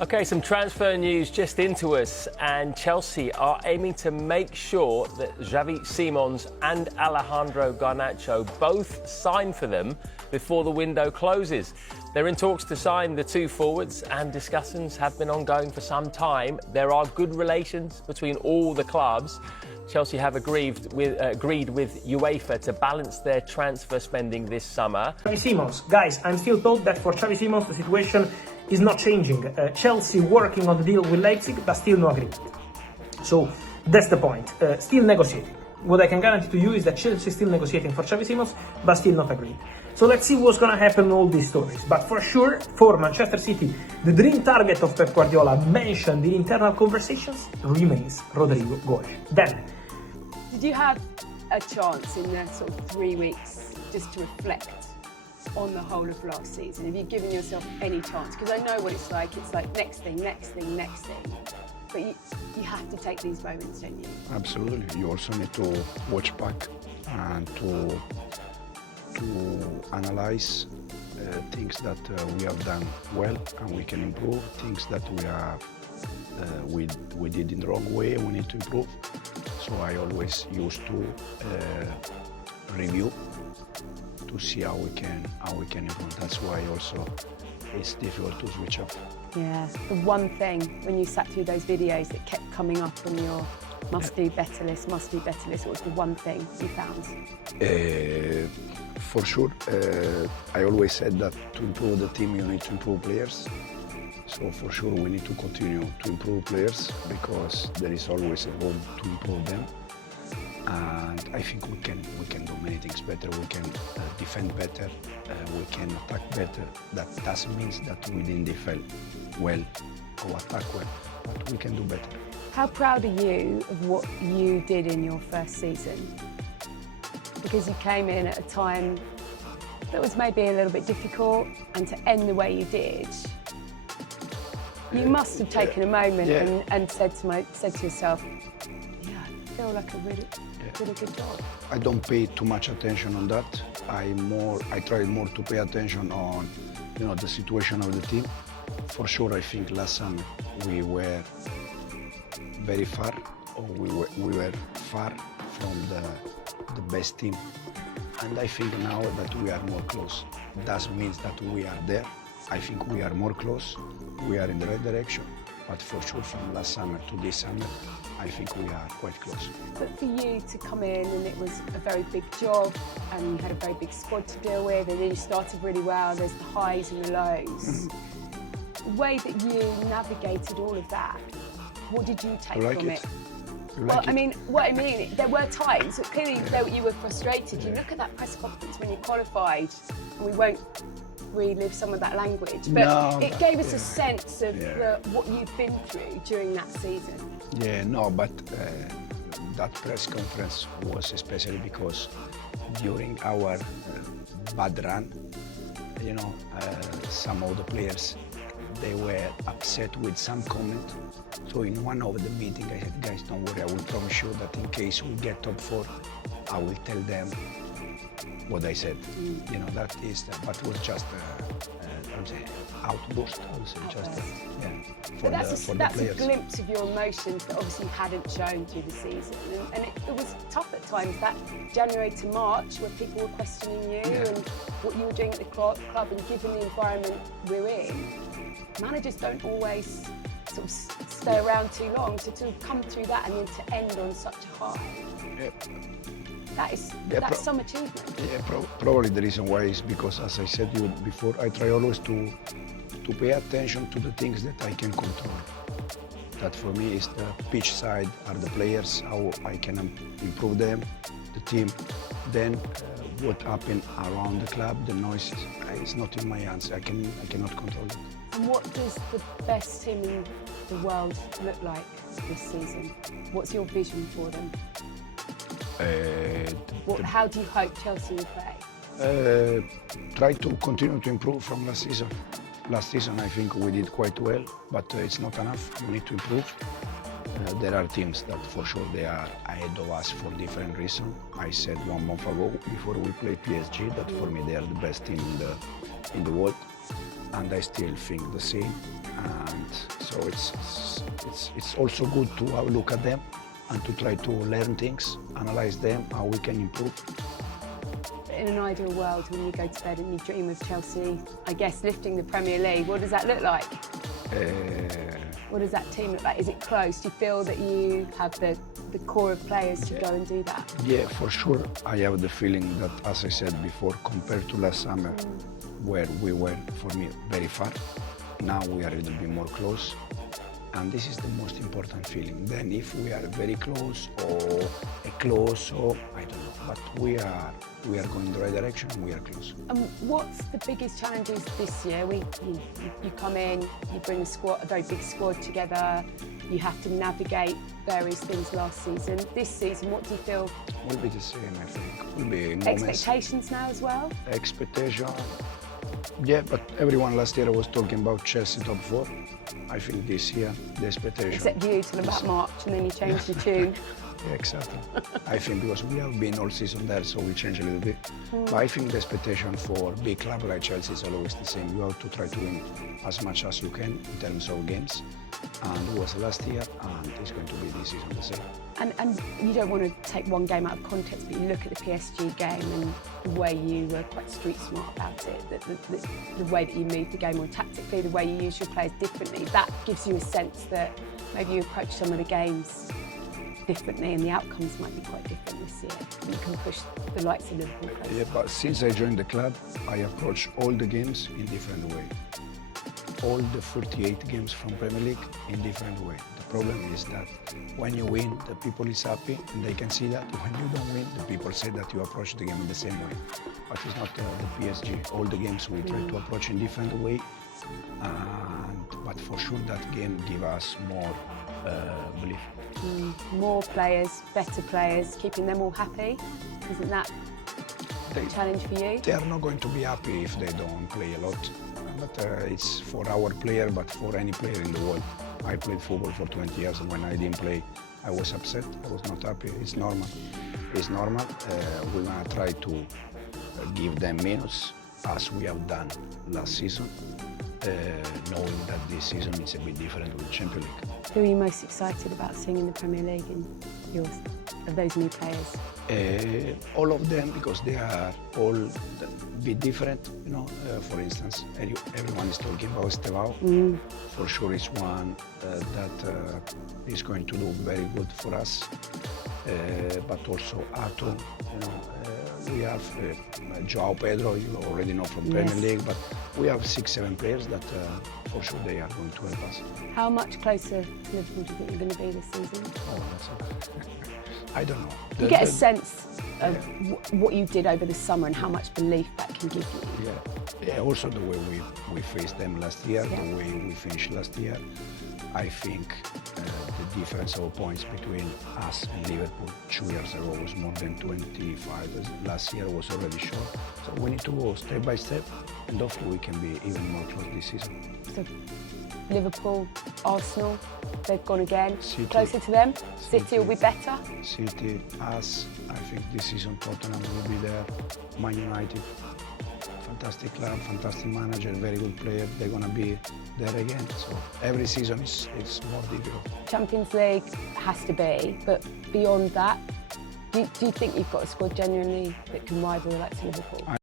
Okay, some transfer news just into us, and Chelsea are aiming to make sure that Xavi Simons and Alejandro Garnacho both sign for them before the window closes. They're in talks to sign the two forwards, and discussions have been ongoing for some time. There are good relations between all the clubs. Chelsea have agreed with UEFA to balance their transfer spending this summer. Xavi Simons, guys, I'm still told that for Xavi Simons the situation is not changing. Chelsea working on the deal with Leipzig, but still no agreement. So that's the point. Still negotiating. What I can guarantee to you is that Chelsea is still negotiating for Xavi Simons, but still not agreed. So let's see what's going to happen in all these stories. But for sure, for Manchester City, the dream target of Pep Guardiola mentioned in internal conversations remains Rodrigo Goes. Then, did you have a chance in the sort of 3 weeks just to reflect on the whole of last season? Have you given yourself any chance? Because I know what it's like next thing, next thing, next thing. But you have to take these moments, don't you? Absolutely. You also need to watch back and to analyze things that we have done well and we can improve, things that we did in the wrong way, we need to improve. So I always used to review to see how we can improve. That's why also it's difficult to switch off. Yeah, the one thing when you sat through those videos that kept coming up on your must do better list, what was the one thing you found? For sure, I always said that to improve the team you need to improve players. So for sure we need to continue to improve players because there is always a room to improve them. And I think we can do many things better. We can defend better, we can attack better. That doesn't mean that we didn't defend well or attack well, but we can do better. How proud are you of what you did in your first season? Because you came in at a time that was maybe a little bit difficult, and to end the way you did, you must have taken a moment and said to yourself, yeah, I feel like I really did a good job. I don't pay too much attention on that. I try more to pay attention on, the situation of the team. For sure, I think last summer we were very far, or we were far from the best team. And I think now that we are more close. That means that we are there. I think we are more close. We are in the right direction. But for sure, from last summer to this summer, I think we are quite close. But for you to come in, and it was a very big job, and you had a very big squad to deal with, and then you started really well, there's the highs and the lows. The way that you navigated all of that, what did you take from it? Well, I mean, there were times, clearly you were frustrated. You look at that press conference when you qualified, and we won't relive some of that language, but it gave us a sense of what you've been through during that season. Yeah, no, but that press conference was especially because during our bad run, some of the players, they were upset with some comment. So in one of the meetings, I said, guys, don't worry, I will promise you that in case we get top 4, I will tell them what I said. That was just outburst, I would say, that's a glimpse of your emotions that obviously you hadn't shown through the season. And it was tough at times, that January to March, where people were questioning you and what you were doing at the club, and given the environment we're in, managers don't always sort of stay around too long. So to come through that and then to end on such a high, that's some achievement. Yeah, probably the reason why is because, as I said to you before, I try always to pay attention to the things that I can control. That for me is the pitch side, are the players, how I can improve them, the team. Then what happened around the club, the noises, it's not in my hands. I cannot control it. And what does the best team in the world look like this season? What's your vision for them? How do you hope Chelsea will play? Try to continue to improve from last season. Last season I think we did quite well, but it's not enough. We need to improve. There are teams that for sure they are ahead of us for different reasons. I said 1 month ago, before we played PSG, that for me they are the best team in the world, and I still think the same. And So it's also good to have a look at them and to try to learn things, analyze them, how we can improve. In an ideal world, when you go to bed and you dream of Chelsea, I guess, lifting the Premier League, what does that look like? What does that team look like? Is it close? Do you feel that you have the core of players to go and do that? Yeah, for sure. I have the feeling that, as I said before, compared to last summer, where we were, for me, very far, now we are a little bit more close. And this is the most important feeling. Then if we are very close or close, or I don't know, but we are going in the right direction and we are close. What's the biggest challenges this year? You come in, you bring a very big squad together, you have to navigate various things last season. This season, what do you feel? Will be the same, I think. Will be moments. Expectations now as well? Expectation. Yeah, but everyone last year was talking about Chelsea top 4. I think this year, the expectation... Except you till about March, and then you changed the tune. Yeah, exactly. I think because we have been all season there, so we change a little bit. But I think the expectation for big club like Chelsea is always the same. You have to try to win as much as you can in terms of games. And it was last year, and it's going to be this season the same. And you don't want to take one game out of context, but you look at the PSG game and the way you were quite street smart about it, the way that you moved the game on tactically, the way you use your players differently, that gives you a sense that maybe you approach some of the games differently and the outcomes might be quite different this year. You can push the likes of Liverpool closer. Yeah, but since I joined the club, I approach all the games in different way. All the 48 games from Premier League in different way. The problem is that when you win, the people is happy and they can see that. When you don't win, the people say that you approach the game in the same way. But it's not the PSG. All the games we try to approach in different way. But for sure that game give us more belief. More players, better players, keeping them all happy. Isn't that a challenge for you? They are not going to be happy if they don't play a lot. But it's for our player, but for any player in the world. I played football for 20 years, and when I didn't play, I was upset. I was not happy. It's normal. It's normal. We're gonna try to give them minutes as we have done last season, knowing that this season is a bit different with Champions League. Who are you most excited about seeing in the Premier League of those new players? All of them, because they are all a bit different. You know, for instance, everyone is talking about Estevao. For sure, it's one that is going to do very good for us. But also Ato. You know, we have Joao Pedro. You already know from Premier League, but we have 6-7 players that for sure they are going to help us. How much closer to Liverpool do you think you're going to be this season? Oh, that's okay. I don't know. You get a sense of what you did over the summer and how much belief that can give you. Yeah. Also the way we faced them last year, the way we finished last year. I think the difference of points between us and Liverpool 2 years ago was more than 25. Last year was already short. So we need to go step by step, and hopefully we can be even more close this season. So Liverpool, Arsenal, they've gone again. City. Closer to them. City will be better. City, us. I think this season Tottenham will be there. Man United. Fantastic club, fantastic manager, very good player. They're going to be there again. So every season it's more difficult. Champions League has to be, but beyond that, do you think you've got a squad genuinely that can rival the likes of Liverpool?